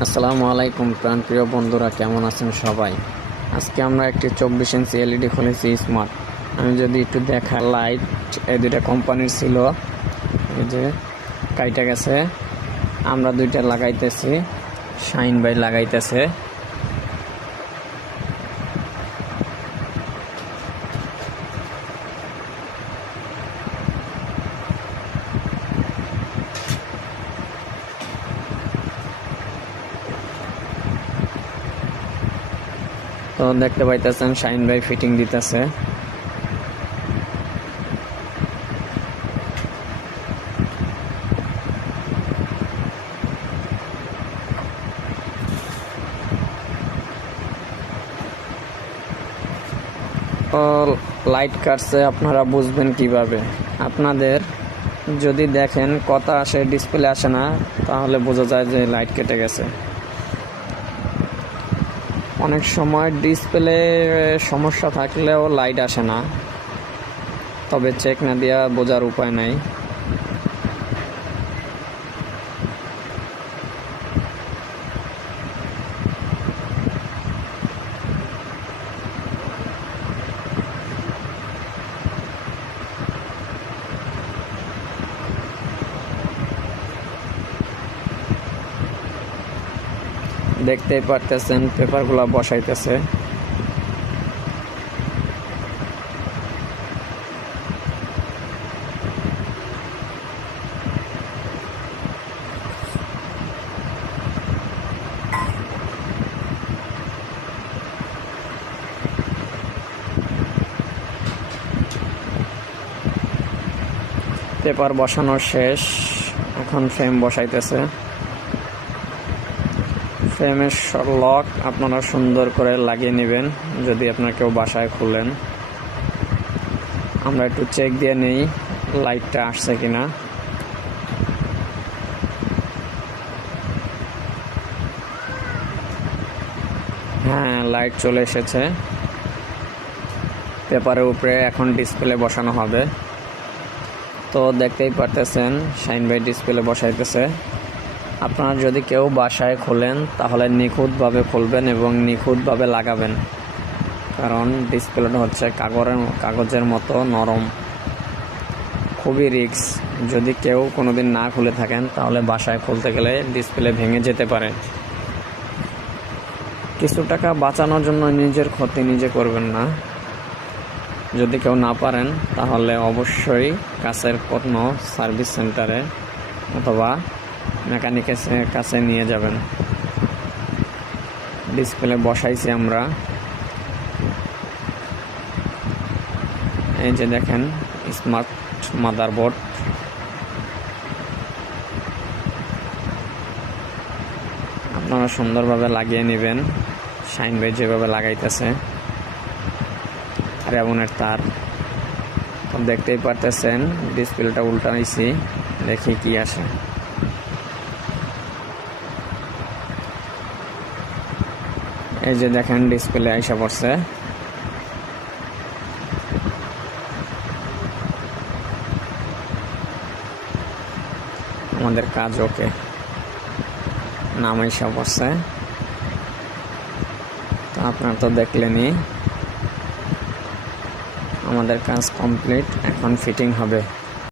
আসসালামু আলাইকুম প্রাণপ্রিয় বন্ধুরা, কেমন আছেন সবাই? আজকে আমরা একটি 24 ইঞ্চি এলইডি খুলেছি স্মার্ট। আমি যদি একটু দেখা, লাইট এই দুইটা কোম্পানির ছিল, এই যে কাইটা গেছে। আমরা দুইটা লাগাইতেছি, শাইন ভাই লাগাইতেছে। তো দেখতে পাইতেছেন শাইন ভাই ফিটিং দিতেছে। তো লাইট কাটছে, আপনারা বুঝবেন কিভাবে? আপনাদের যদি দেখেন কথা আসে, ডিসপ্লে আসে না, তাহলে বোঝা যায় যে লাইট কেটে গেছে। অনেক সময় ডিসপ্লে সমস্যা থাকলেও লাইট আসে না, তবে চেক না দিয়া বোঝার উপায় নাই। দেখতেই পারতেছেন পেপারগুলো বসাইতেছে। পেপার বসানো শেষ, এখন ফ্রেম বসাইতেছে। ফ্রেমের লক আপনারা সুন্দর করে লাগিয়ে নেবেন যদি আপনার কেউ বাসায় খুলেন। আমরা একটু চেক দিয়ে নেই লাইটটা আসছে কিনা। হ্যাঁ, লাইট চলে এসেছে। পেপারের উপরে এখন ডিসপ্লে বসানো হবে। তো দেখতেই পারতেছেন শাইন ভাই ডিসপ্লে বসাইতেছে। আপনারা যদি কেউ বাসায় খোলেন তাহলে নিখুঁতভাবে খুলবেন এবং নিখুঁতভাবে লাগাবেন, কারণ ডিসপ্লেটা হচ্ছে কাগজের মতো নরম, খুবই রিস্ক। যদি কেউ কোনোদিন না খুলে থাকেন তাহলে বাসায় খুলতে গেলে ডিসপ্লে ভেঙে যেতে পারে। কিছু টাকা বাঁচানোর জন্য নিজের ক্ষতি নিজে করবেন না। যদি কেউ না পারেন তাহলে অবশ্যই কাছের কোনো সার্ভিস সেন্টারে অথবা মেকানিকের কাছে নিয়ে যাবেন। ডিসপ্লে বসাইছি আমরা, এই যে দেখেন স্মার্ট মাদারবোর্ড। আপনারা সুন্দরভাবে লাগিয়ে নেবেন শাইন ভাই যেভাবে লাগাইতেছে। রেবনের তার তো দেখতেই পারতেছেন, ডিসপ্লেটা উল্টাইছি, দেখি কি আসে। এই যে দেখেন ডিসপ্লে আইসা পড়ছে। আমাদের কাজ ওকে, নাম আইসা পড়ছে। তো আপনারা তো দেখলেনই, আমাদের কাজ কমপ্লিট, এখন ফিটিং হবে।